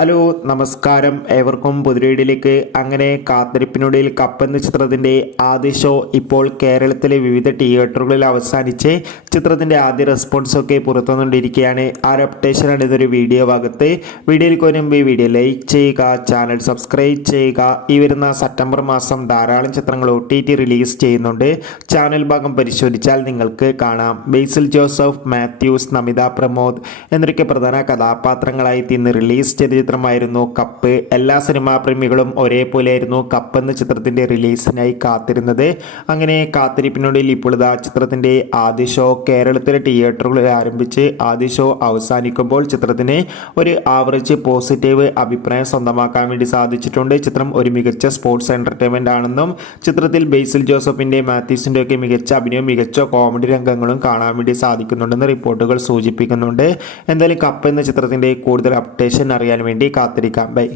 Hello നമസ്കാരം ഏവർക്കും പുതിയൊരിടിലേക്ക്. അങ്ങനെ കാത്തിരിപ്പിനൊടുവിൽ കപ്പ് എന്ന ചിത്രത്തിൻ്റെ ആദ്യ ഷോ ഇപ്പോൾ കേരളത്തിലെ വിവിധ തിയേറ്ററുകളിൽ അവസാനിച്ച് ചിത്രത്തിൻ്റെ ആദ്യ റെസ്പോൺസൊക്കെ പുറത്തുവന്നുകൊണ്ടിരിക്കുകയാണ്. ആ ഒരു അപ്ഡേഷനാണ് ഇതൊരു വീഡിയോ ഭാഗത്ത്. വീഡിയോയിലേക്ക് വരുമ്പോൾ ഈ വീഡിയോ ലൈക്ക് ചെയ്യുക, ചാനൽ സബ്സ്ക്രൈബ് ചെയ്യുക. ഈ വരുന്ന സെപ്റ്റംബർ മാസം ധാരാളം ചിത്രങ്ങൾ OTT റിലീസ് ചെയ്യുന്നുണ്ട്. ചാനൽ ഭാഗം പരിശോധിച്ചാൽ നിങ്ങൾക്ക് കാണാം. ബേസിൽ ജോസഫ്, മാത്യൂസ്, നമിത പ്രമോദ് എന്നൊക്കെ പ്രധാന കഥാപാത്രങ്ങളായി ഇന്ന് റിലീസ് ചെയ്ത ചിത്രമായിരുന്നു കപ്പ്. എല്ലാ സിനിമാ പ്രേമികളും ഒരേപോലെയായിരുന്നു കപ്പ് എന്ന ചിത്രത്തിന്റെ റിലീസിനായി കാത്തിരുന്നത്. അങ്ങനെ കാത്തിരിപ്പിനൊടുവിൽ ഇപ്പോൾ ഇതാ ചിത്രത്തിന്റെ ആദ്യ ഷോ കേരളത്തിലെ തിയേറ്ററുകളിൽ ആരംഭിച്ച് ആദ്യ ഷോ അവസാനിക്കുമ്പോൾ ചിത്രത്തിന് ഒരു ആവറേജ് പോസിറ്റീവ് അഭിപ്രായം സ്വന്തമാക്കാൻ വേണ്ടി സാധിച്ചിട്ടുണ്ട്. ചിത്രം ഒരു മികച്ച സ്പോർട്സ് എന്റർടൈൻമെന്റ് ആണെന്നും ചിത്രത്തിൽ ബേസിൽ ജോസഫിന്റെ മാത്യൂസിന്റെ ഒക്കെ മികച്ച അഭിനയവും മികച്ച കോമഡി രംഗങ്ങളും കാണാൻ വേണ്ടി സാധിക്കുന്നുണ്ടെന്ന് റിപ്പോർട്ടുകൾ സൂചിപ്പിക്കുന്നുണ്ട്. എന്തായാലും കപ്പ് എന്ന ചിത്രത്തിന്റെ കൂടുതൽ അപ്ഡേഷൻ അറിയാൻ വേണ്ടി കാത്തിരിക്കാം. ബൈ.